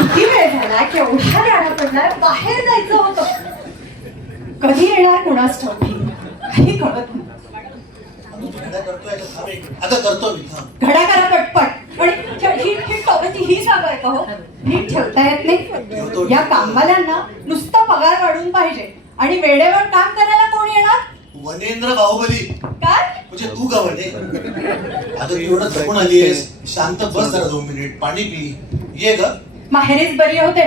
किती वेळ झाला, केवढा राडा पडलाय, बाहेर जायचं होतं. कधी येणार कुणास ठाऊक, काही कळत नाही. आता करतो मी. घडा करा पटपट. आणि ही टॉपची ही जागा आहे का हो? नीट ठेवता येत नाही. या कामवाल्यांना नुसता पगार वाढून पाहिजे आणि वेळेवर काम करायला कोण येणार? वनेंद्र बाहुबली. काय म्हणजे तू का म्हणे? आता एवढं थकून आलीस, शांत बस जरा 2 मिनिट, पाणी पी. ये ग. माहेरीच बरी होते,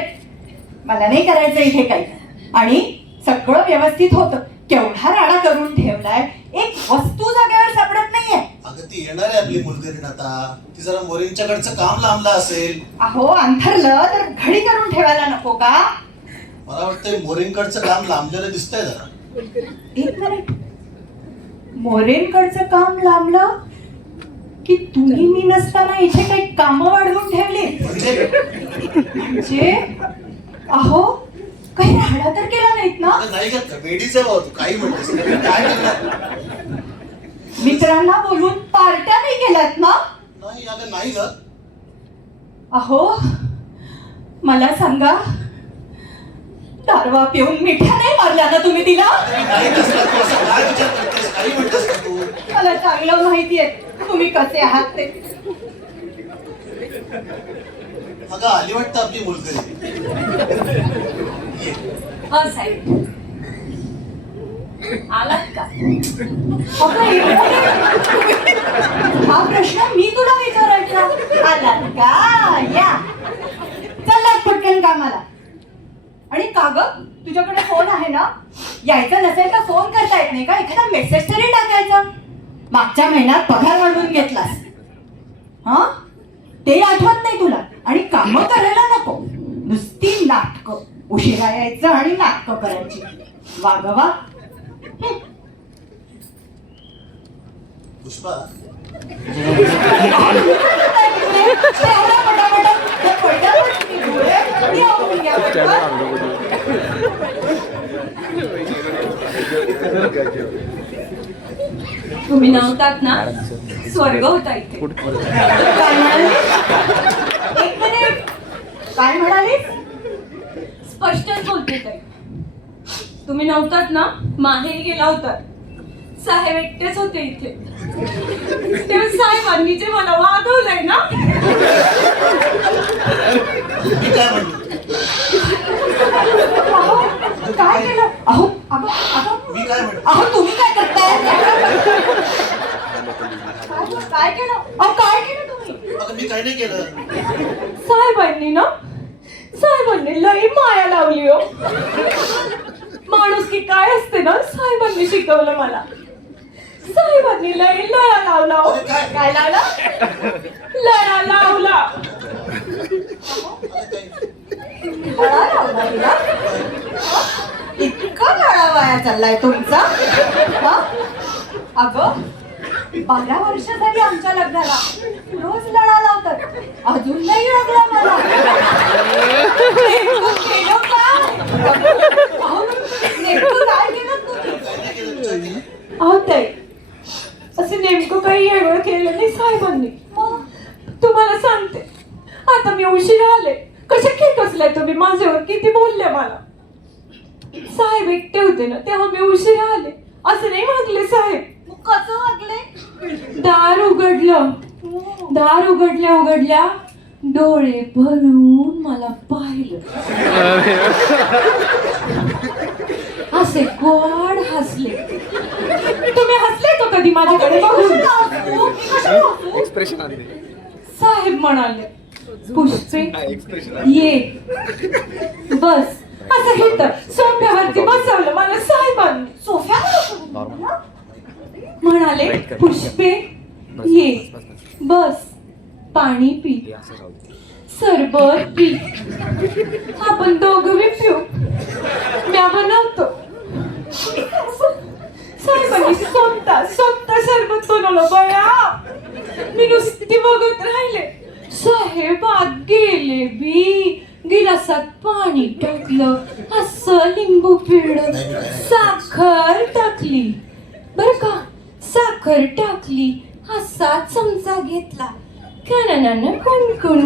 मला नाही करायचं इथे काही. आणि सगळं व्यवस्थित होतं, केवढा राडा करून ठेवलाय, एक वस्तू जागेवर सापडत नाहीये. अगं ती येणार आहे आपली मुलगरीण आता. ती जरा मोरींच्याकडचं काम लांबलं असेल. अहो अंथरलं तर घडी करून ठेवायला नको का? मला वाटतंय मोरींकडचं काम लांबलेलं दिसतंय जरा. एक मिनिट, मोरेंकडचं काम लांबलं की तुम्ही मी नसताना इथे काही कामं वाढवून ठेवली? म्हणजे अहो काही राडा तर केला नाहीत ना? नाही का कमेडीच आहे भाऊ, तू काही म्हणतेस. काय करणार? मित्रांना बोलून पार्ट्या नाही केल्यात ना? नाही अगं नाही ग. अहो मला सांगा, दारवा पिऊन मिठ्या नाही मारल्या ना तुम्ही तिला? काय विचार करतेस, काही म्हणतेस का तू? मला चांगलं माहितीये तुम्ही कसे आहात ते. अगं आली वाटतं आपली मुलगरी. हा साहेब आलात का? हा प्रश्न मी तुला विचारायचा. आलात का? या चला पटकन कामाला. आणि का ग, तुझ्याकडे फोन आहे ना? यायचं नसेल तर फोन करता येत नाही का? एखादा मेसेज तरी टाकायचा. मागच्या महिन्यात पगार वाढवून घेतलास, हा ते आठवत नाही तुला? आणि कामं करायला नको, नुसती नाटकं. उशिरा यायचं आणि नाटकं करायची. वा ग वा. पुष्पा तुम्ही नव्हतात ना, स्वर्ग होता इथे. काय म्हणाली? एक मिनिट, काय म्हणाली? स्पष्टच बोलते ताई. तुम्ही नव्हतात ना, माहेरी गेला होता. साहेब एकटेच होते इथे. तेव्हा साहेबांनी जे मला वाढवलंय ना, मी काय म्हणतो? काय केलं? अहो अहो मी काय म्हणतो? अहो तुम्ही काय करताय? काय केलं? अहो काय केलं तुम्ही? अगं मी काही नाही केलं. साहेबांनी लई माया लावली हो. माणूस की काय असते ना, साहेबांनी शिकवलं मला. साहेबांनी लई लळा लावला हो. काय लावला? लळा लावला. लळा लावला तिला? इतका लळा वाया चाललाय तुमचा? अगं 12 वर्ष झाली आमच्या लग्नाला, रोज लळा लावतात. अजून नाही लागला मला. केलं काय? नेमकं काय केलं तुम्ही? अहो ताई, असं नेमकं काही वेगळं केलं नाही साहेबांनी. तुम्हाला सांगते, आता मी उशिरा आले. कशा खेकसलाय तुम्ही माझ्यावर, किती बोलले मला. साहेब एकटे होते ना, तेव्हा मी उशिरा आले. असं नाही वागले साहेब. कसं वागले? दार उघडलं, दार उघडल्या डोळे भरून मला पाहिलं. असे गोड हसले. तुम्ही हसले का कधी माझ्याकडे बघून? एक्सप्रेशन साहेब म्हणाले, पुष्पे ये बस. असं घेतं सोफ्यावरती बसवलं मला साहेबांनी. सोफ्यावर म्हणाले, पुष्पे ये बस, पाणी पी, सरबत पी, आपण दोघं बी पिऊ, म्या बनवतो. साहेबांनी स्वतः सरबत बनवलं. बया मी नुसती बघत राहिले. साहेब आत गेले बी, गिलासात पाणी टाकलं, असं लिंबू पिळलं, साखर टाकली बर का, साखर टाकली, असा चमचा घेतला, कणनानं कुणकुण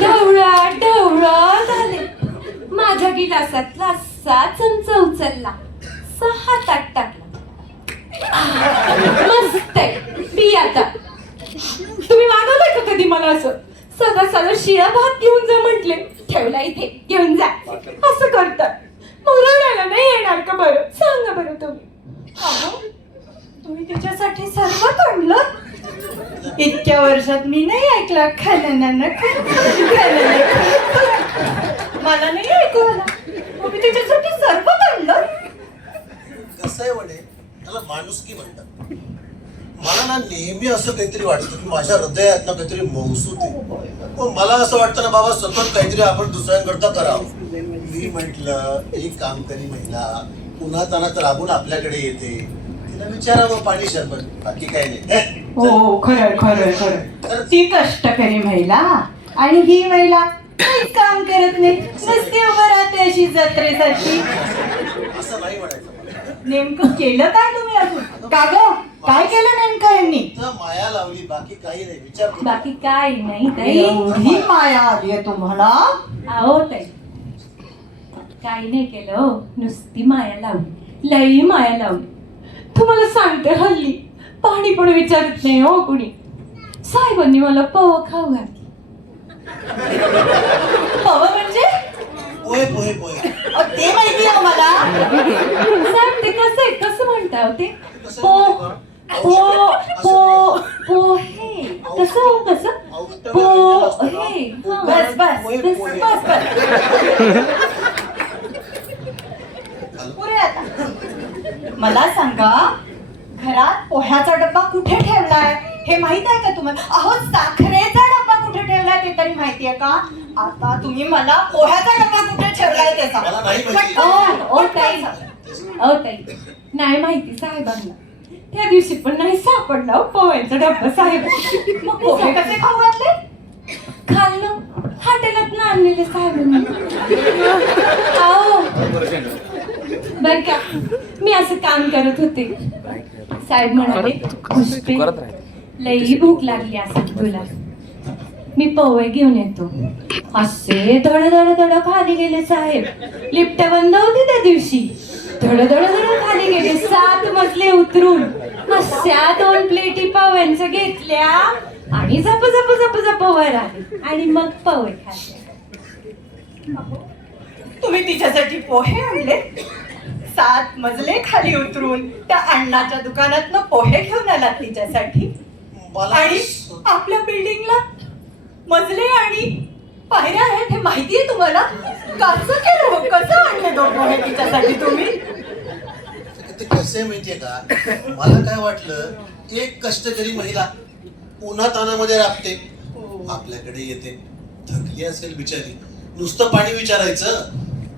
ढवळा ढवळा झाले. माझ्या गिलासातला 6 चमचा उचलला, 6 ताट टाकला. मस्त आहे पी आता. तुम्ही मागवलंय का कधी मला असं सगळं शिळा भात घेऊन जा म्हटले, ठेवला इथे घेऊन जा असं करतात. मग रडायला नाही येणार का बरं? सांगा बरं तुम्ही. अहो, तुम्ही तिच्यासाठी सर्वच आणलं. इतक्या वर्षात मी नाही ऐकलं खाण्यानं मला नाही ऐकू आला. तुम्ही तिच्यासाठी सर्वच आणलं. कसं आहे म्हणे, त्याला माणुसकी म्हणतात. मला ना नेहमी असं काहीतरी वाटतं की माझ्या हृदयात ना काहीतरी मौसूत आहे. पण मला असं वाटतं ना बाबा, सतत काहीतरी आपण दुसऱ्यांकरता करावं. मी म्हटलं एक कामकरी महिला पुन्हा तानात राबून आपल्याकडे येते, तिला विचारावं पाणी सरबत, बाकी काही नाही. हो खरं खरं खरं. ती कष्टकरी महिला आणि ही महिला काहीच काम करत नाही, नुसती उभं राहते अशी जत्रेसाठी. असं नाही म्हणायचं मला. नेमकं केलं काय तुम्ही अजून? का ग काय केलं नेमकं यांनी? तर माया लावली, बाकी काही नाही. विचार करू. बाकी काय नाही ताई. एवढी माया आली आहे तुम्हाला? अहो ताई, काही नाही केलं हो. नुसती माया लावली, लई माया लावली. तुम्हाला सांगते हल्ली पाणी पण विचारत नाही हो कुणी. साहेबांनी मला पव खाऊ घातली. पव म्हणजे? पोहे पोहे पोहे. ते माहिती आहे मला. साहेब ते कसं आहे, कसं म्हणता हो ते? कसं पो म्हणते पो पो पोहे कसं हो कसं? पोहे. हा. बस बस बस बस बस. पुरे आता. मला सांगा, घरात पोह्याचा डब्बा कुठे ठेवलाय हे माहित आहे का तुम्हाला? अहो, साखरेचा डब्बा कुठे ठेवलाय ते तरी माहिती आहे का? आता तुम्ही मला पोह्याचा डब्बा कुठे ठेवलाय ते मला नाही माहिती. सांगा. ओ ताई, ओ ताई, नाही माहिती साहेबांना. त्या दिवशी पण नाही सापडला हो पोह्यांचा डब्बा साहेब. मग पोहे कसे खाऊ घातले? खाल्लं हॉटेलात आणलेले साहेबांनी. आओ बर का, मी असं काम करत होते. साहेब म्हणाले, पुष्पे लई भूक लागली असेल तुला, मी पोहे घेऊन येतो. असे धड धड धड खाली गेले साहेब. लिफ्ट बंद होती त्या दिवशी. धड धड धड खाली गेले, 7 मजले उतरून अशा 2 प्लेटी पोह्यांच्या घेतल्या आणि झप झप झप झप वर आले आणि मग पोहे खाल्ले. तुम्ही तिच्यासाठी पोहे आणले? 7 मजले खाली उतरून त्या अण्णाच्या दुकानातनं पोहे घेऊन आलात तिच्यासाठी? मला आणि आपल्या बिल्डिंगला मजले आणि पायऱ्या आहेत हे माहितीये तुम्हाला? कसं केलं हो? कसं आणले 2 पोहे तिच्यासाठी तुम्ही? ते कसं आहे माहितीये का, मला काय वाटलं, एक कष्टकरी महिला उन्हा तानामध्ये राबते, आपल्याकडे येते, थकली असेल बिचारी, नुसतं पाणी विचारायचं,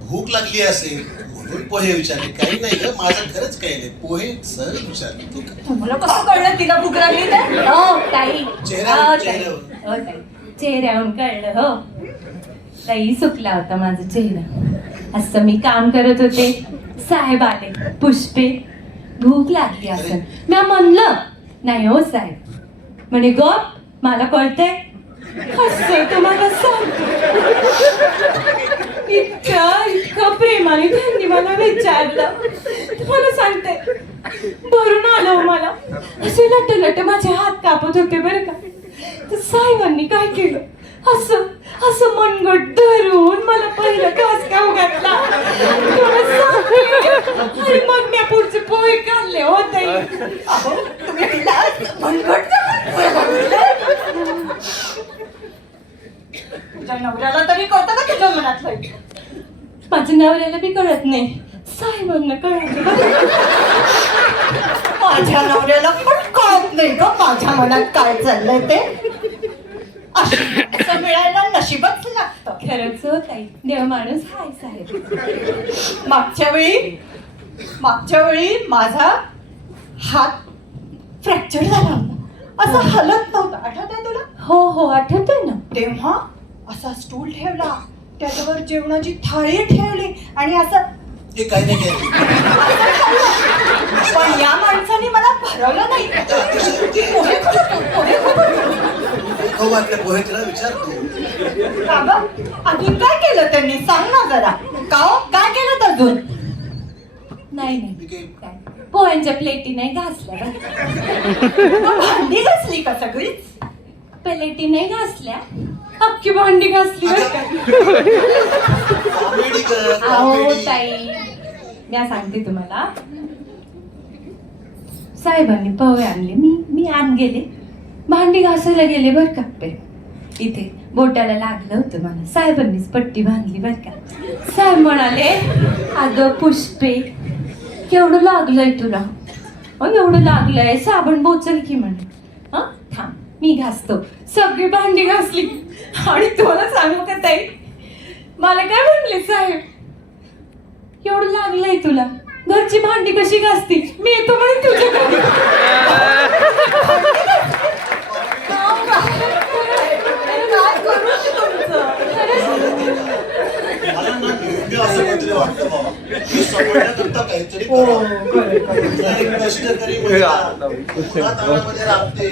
भूक लागली असेल म्हणून पोहे विचारले. काही नाही ग, माझं खरंच काही नाही, पोहे सहज विचारले. तू काय? तुम्हाला कसं कळलं तिला भूक लागली ते? हो ताई, चेहऱ्यावरून- हो ताई, चेहऱ्यावरून. हो ताई, चेहऱ्यावरून कळलं हो. ताई सुकला होता माझा चेहरा. असं मी काम करत होते, साहेब आले, पुष्पे भूक लागली असं. मी म्हणलं नाही हो साहेब. म्हणे गप मला कळतंय. असं तुम्हाला सांगतो, इतकं प्रेमाने त्यांनी मला विचारलं. तुम्हाला सांगते भरून आलं मला. असे लट लट माझे हात कापत होते बरं का. तर साहेबांनी काय केलं, असं असं मनगट धरून मला पहिला घास खाऊ घातला. आणि मग मी पुढचे पोहे खाल्ले होते. अहो, तुम्ही तिला मनगट पोहे घातले? तुझ्या नवऱ्याला तरी कळतं का तुझ्या मनातलं? माझ्या नवऱ्याला बी कळत नाही, साहेबांना कळत. माझ्या नवऱ्याला पण कळत नाही ग माझ्या मनात काय चाललंय ते. असं मिळायला नशीबच लागतं. खरंच हो ताई, देव माणूस हाय साहेब. मागच्या वेळी माझा हात फ्रॅक्चर झाला होता, असं हलत नव्हता, आठवतंय तुला? हो हो आठवतोय ना. तेव्हा असा स्टूल ठेवला, त्याच्यावर जेवणाची थाळी ठेवली आणि असं हे काही नाही काही पण या माणसाने मला भरवलं नाही. पोहे खात होतो, पोहे खात होतो. तुकोबातले पोहे तिला विचारतो. का ग? अजून काय केलं त्यांनी सांग ना जरा. का हो? काय केलं अजून? नाही मी नाही काही काय. पोह्यांच्या प्लेटी नाही घासल्या बरं. भांडी घासली का सगळीच? प्लेटी नाही घासल्या, अख्खी भांडी घासली बरं का. कॉमेडी कर, अहो कॉमेडी. ताई, मी सांगते तुम्हाला, साहेबांनी पोहे आणले, मी आत गेले, भांडी घासायला गेले बर का. इथे बोटाला लागलं होतं मला, साहेबांनीच पट्टी बांधली बर का. साहेब म्हणाले, अगं पुष्पे केवढं लागलंय तुला? एवढं लागलंय, साबण बोचल की म्हणे. थांब मी घासतो. सगळी भांडी घासली आणि तुला सांगू का ताई, मला काय म्हणले साहेब, एवढं लागलंय तुला, घरची भांडी कशी घासती, मी येतो म्हणे तुझ्याकडे. काय करू मी तुमचं? मला ना नेहमी असं काहीतरी वाटतं बाबा की समजण्याकरता काहीतरी करावं. एक कष्टकरी महिला उन्हातान्हामध्ये राबते,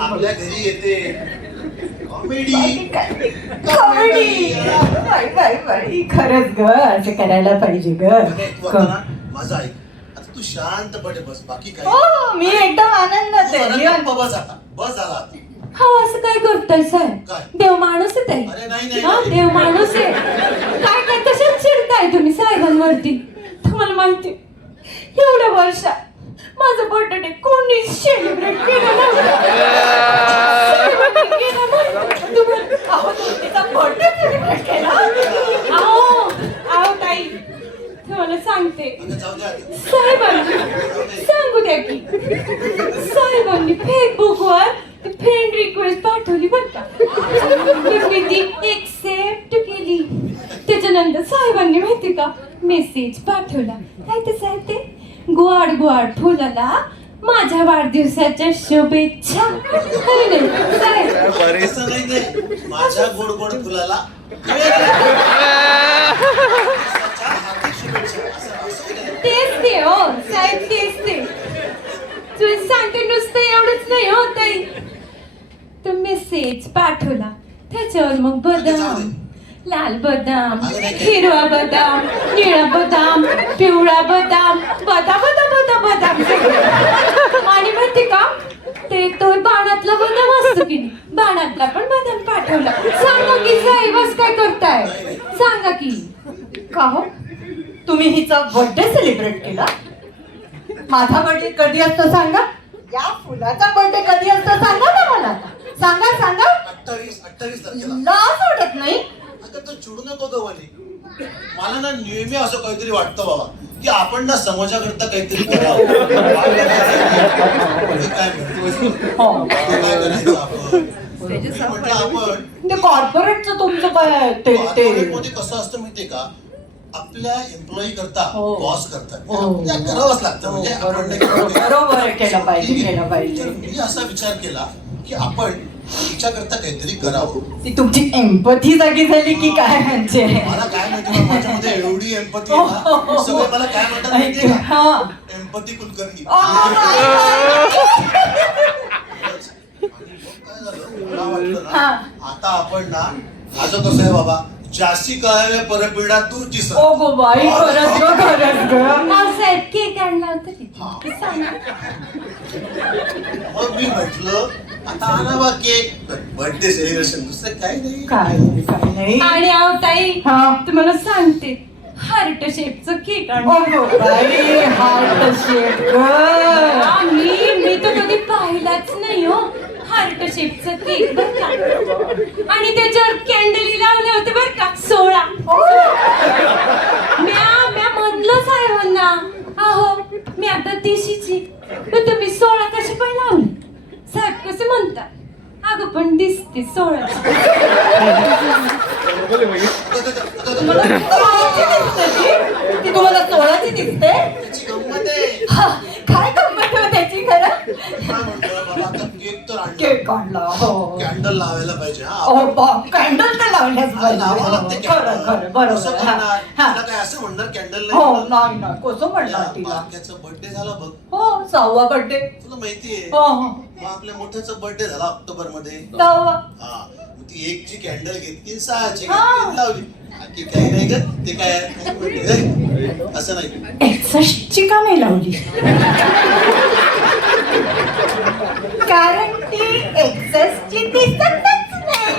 आपल्या घरी येते. Comedy comedy. बाई बाई बाई, खरंच ग, असं करायला पाहिजे ग. तू आता ना माझं ऐक. आता तू शांतपणे बस, बाकी काही हो, मी एकदम आनंदात तू आहे. जरा निवांत. गप्प बस आता, बस झाला आता. हा असं काय करताय साहेब? काय? देव माणूस आहे ताई. अरे नाही नाही, हा नाही. देव माणूस आहे. काय काय कशात चिडताय तुम्ही साहेबांवरती? तुम्हाला माहिती, एवढ्या वर्षात माझं बर्थडे कोणी सेलिब्रेट केलं नव्हतं. साहेबांनी केलं नव्हतं. अहो, तिचा birthday celebrate केला. अहो ताई, तुम्हाला सांगते, अगं जाऊ दे आता. साहेबांनी सांगू द्या की, साहेबांनी फेसबुकवर फ्रेंड रिक्वेस्ट पाठवली बर का. मी ती एक्सेप्ट केली. त्याच्यानंतर साहेबांनी माहिती का मेसेज पाठवला. काय ते साहेब, ते गुआड गुआड फुलाला माझ्या वाढदिवसाच्या शुभेच्छा. अरे नाही साहेब, असं नाही नाही, माझ्या गोड गोड फुलाला हार्दिक शुभेच्छा. असं नाही. तेच ते हो साहेब, तेच ते. तुम्ही सांगते नुसतं एवढंच नाही हो ताई, तो मेसेज पाठवला, त्याच्यावर मग बदाम, लाल बदाम, हिरवा बदाम, निळा बदाम, पिवळा बदाम, बदाम बदाम बदाम बदाम सगळं. आणि माहिती का, ते तो बाणातला बदाम असतो की नाही, बाणातला पण बदाम पाठवला. सांगा की साहेब, असं काय करताय? सांगा की. का हो, तुम्ही हिचा बर्थडे सेलिब्रेट केला? माझा बर्थडे कधी असतो सांगा? या फुलाचा बर्थडे कधी असतो सांगा ना मला आता. सांगा सांगा. 28 तारखेला. लाज वाटत नाही? अगं तू चिडू नको गवानी. मला ना नेहमी असं काहीतरी वाटतं बाबा की आपण ना समाजाकरता काहीतरी करावं. हे काय म्हणतो, हो. हे काय करायचं आपण? मी म्हटलं आपण ते कॉर्पोरेटचं तुमचं काय ते कॉर्पोरेट मध्ये कसं असतं माहितीये का, आपल्या एम्प्लॉई करता हो. बॉस करतात हो. करावंच लागतं. म्हणजे आपण नाही केलं पाहिजे. बरोबर आहे, केलं पाहिजे केलं पाहिजे. तर मी असा विचार केला की आपण तिच्याकरता काहीतरी करावं. ती तुमची एम्पथी जागी झाली की काय म्हणजे? मला काय माहिती, माझ्यामध्ये एवढी एम्पथी आहे ना, सगळे मला काय म्हणतात माहितीये का, हा. एम्पथी कुलकर्णी. काय झालं, मला वाटलं ना, हा. आता आपण ना, माझं कसं आहे बाबा, जास्ती कळावे परपीडा दूरची सर. ओ गो बाई, खरंच ग, खरंच ग. साहेब केक आणला होता की सांगा. मग मी म्हटलं आता आला बा केक, बर्थडे सेलिब्रेशन, दुसरं काही नाही. काय नाही. आणि अहो ताई, हा. तुम्हाला सांगते, हार्ट शेपचं केक ओ आणलं. गो बाई, हार्ट शेप ग. मी तर कधी पाहिलाच नाही हो हार्ट शेपचं केक बर का. आणि त्याच्यावर कॅन्डली लावले होते बर का, 16. म्या म्हणलं साहेबांना, अहो मी आता 30ची, पण तुम्ही 16 कसे पण लावले? साहेब कसे म्हणतात, अगं पण दिसते 16. ती तुम्हाला 16ची दिसते? त्याची गंमत आहे. हा, काय गंमत आहे त्याची खरं काय म्हणतो बाबा, आता केक तर आणला, केक आणला हो कॅन्डल लावायला पाहिजे. हा हो बाप कॅन्डल तर लावल्याच पाहिजे. लावावं लागते खरं खरं बरोबर कसं हा, करणार? हा. तिला काय असं म्हणणार कॅन्डल हो नाही? नाही नाही कसं म्हणणार तिला बारक्याचा बर्थडे झाला बघ, हो 6वा बर्थडे तुला माहितीये. हो हो मग आपल्या मोठ्याचा बर्थडे झाला ऑक्टोबर मध्ये. 6वा हा मग ती एकची कॅन्डल घेतली, 6ची हा. घेतली, लावली. बाकी काही नाही ग, ते काय असं नाही. 61ची का नाही लावली कारण ती 61ची दिसतच नाही.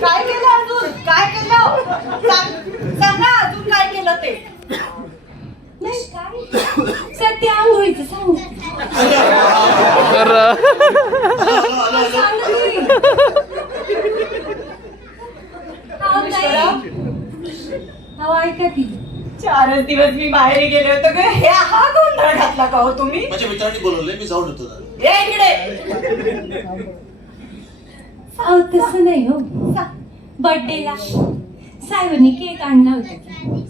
काय केलं अजून काय केलं सांग ना अजून काय केलं ते नाही काय सत्य आंघोळीचं सांग सांग तरी. अहो, ताई. अहो, ऐका की 4च दिवस मी बाहेर गेले होते ग हे हा गोंधळ घातला का हो तुम्ही माझ्या मित्रांनी बोलवलंय, मी जाऊन येतो जरा. ये इकडे अहो तसं नाही हो बर्थडेला साहेबांनी केक आणला होता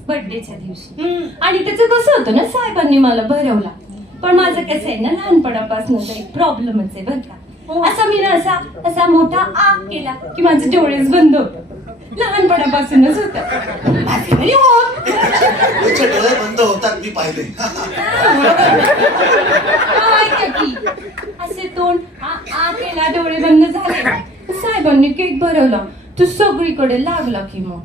बर्थडेच्या दिवशी आणि त्याचं कसं होतं ना साहेबांनी मला भरवला पण माझं कसं आहे ना लहानपणापासूनच एक प्रॉब्लेमच आहे बरं का असा मी ना असा मोठा आग केला की माझे डोळेच बंद होतं लहानपणापासूनच होतं माझे नाही होत तुमचे डोळे बंद होतात मी पाहिले. ऐका की असे तोंड आ केला डोळे बंद झाले साहेबांनी केक भरवला तो सगळीकडे लागला की मग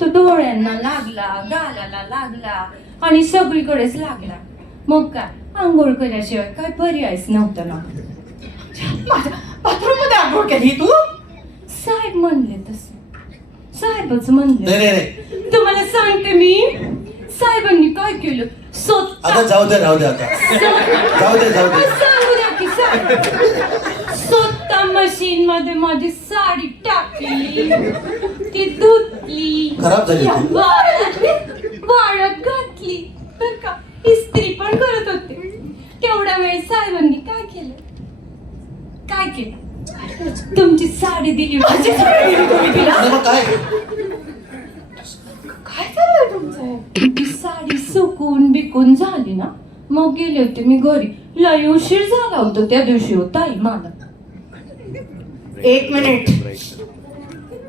तो डोळ्यांना लागला गालाला लागला आणि सगळीकडेच लागला मग काय आंघोळ केल्याशिवाय काय पर्यायच नव्हतं ना माझ्या बाथरूम मध्ये आंघोळ केली तू साहेब म्हणले तसं साहेबच म्हणले नाही नाही तुम्हाला सांगते मी साहेबांनी काय केलं आता स्वतः जाऊ दे राहू दे आता जाऊ दे सांगू द्या की स्वतः मशीन मध्ये माझी साडी टाकली ती धुतली खराब झाली होती. वाळत घातली बर का इस्त्री पण करत होते तेवढ्या वेळ साहेबांनी काय केलं तुमची साडी दिली माझी साडी दिली तुम्ही तिला आणि मग काय काय चाललंय तुमचं साडी सुकून बिकून झाली ना मग गेले होते मी घरी लय उशीर झाला होता त्या दिवशी हो ताई मला 1 मिनिट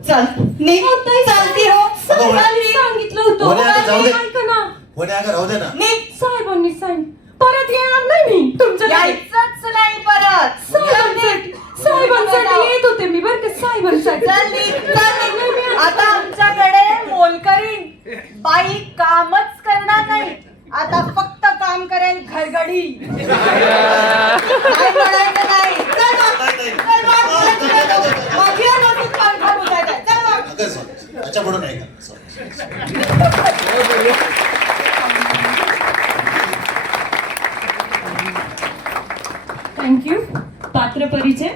चल निघ चालती हो साहेबांनी सांगितलं होतं बोला आता जाऊ दे. ऐका ना कोणी अगं राहू दे ना. निघ साहेबांनी सांगितलं परत येणार नाही मी तुमच्या घरी. यायचंच नाही परत साहेबांसाठी येत होते मी बरं का साहेबांसाठी चल निघ, चल निघ. आता आमच्याकडे मोलकरीण बाई कामच करणार नाही आता फक्त काम करेल घरगडी काय म्हणायचं नाही चल मग. चल मग. माझी आणि अजून पंखा बुजायचा. चल मग. अगं sorry. अच्छा म्हणून नाही का Sorry. थँक्यू पात्र परिचय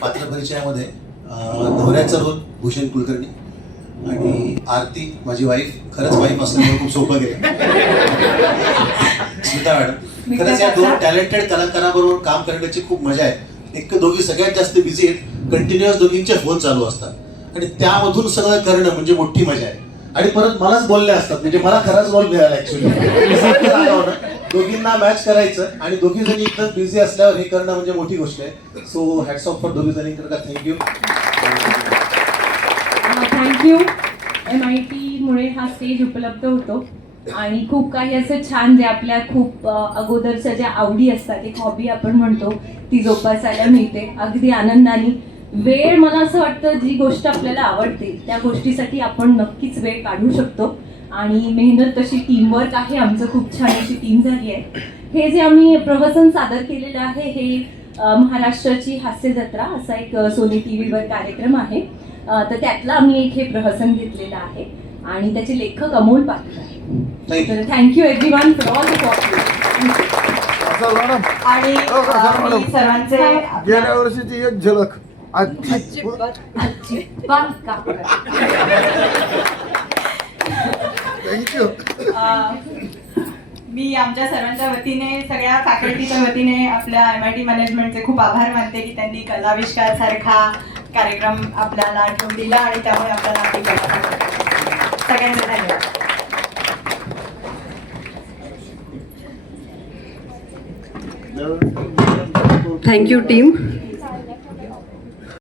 पात्र परिचयामध्ये नवऱ्याचा रोल भूषण कुलकर्णी आणि आरती माझी वाईफ खरंच वाईफ असल्यामुळे खूप सोपं गेलं स्मिता मॅडम खरंच या 2 टॅलेंटेड कलाकाराबरोबर काम करण्याची खूप मजा आहे एक दोघी सगळ्यात जास्त बिझी आहेत कंटिन्युअस दोघींचे फोन चालू असतात आणि त्यामधून सगळं करणं म्हणजे मोठी मजा आहे आणि परत मलाच बोलले असतात म्हणजे मला खराच रोल मिळाला ऍक्च्युली दोघींना मॅच करायचं आणि दोघी जणी एकदम बिझी असल्यावर हे करणं म्हणजे मोठी गोष्ट आहे सो हॅट्स ऑफ फॉर दोघी जणींकरता थँक्यू थँक्यू MIT मुळे हा स्टेज उपलब्ध होतो आणि खूप काही असं छान जे आपल्या खूप अगोदरच्या ज्या आवडी असतात एक हॉबी आपण म्हणतो ती जोपासायला मिळते अगदी आनंदाने वेळ मला असं वाटतं जी गोष्ट आपल्याला आवडते त्या गोष्टीसाठी आपण नक्कीच वेळ काढू शकतो आणि मेहनत तशी टीमवर्क आहे आमचं खूप छान अशी टीम झाली आहे हे जे आम्ही प्रवचन सादर केलेलं आहे हे महाराष्ट्राची हास्य जत्रा असा एक सोनी टीव्हीवर कार्यक्रम आहे तर त्यातलं आम्ही एक हे प्रहसन घेतलेलं आहे आणि त्याचे लेखक अमोल पाटील आहेत तर thank you everyone for all the आणि मी सर्वांचे गेल्या वर्षीची एक झलक अजिबात का थँक्यू मी आमच्या सर्वांच्या वतीने सगळ्या फॅकल्टीच्या वतीने आपल्या MIT मॅनेजमेंटचे खूप आभार मानते की त्यांनी कलाविष्कार सारखा कार्यक्रम आपल्याला ठेवून दिला आणि त्यामुळे आपल्याला आपली कला सगळ्यांचे धन्यवाद थँक्यू टीम.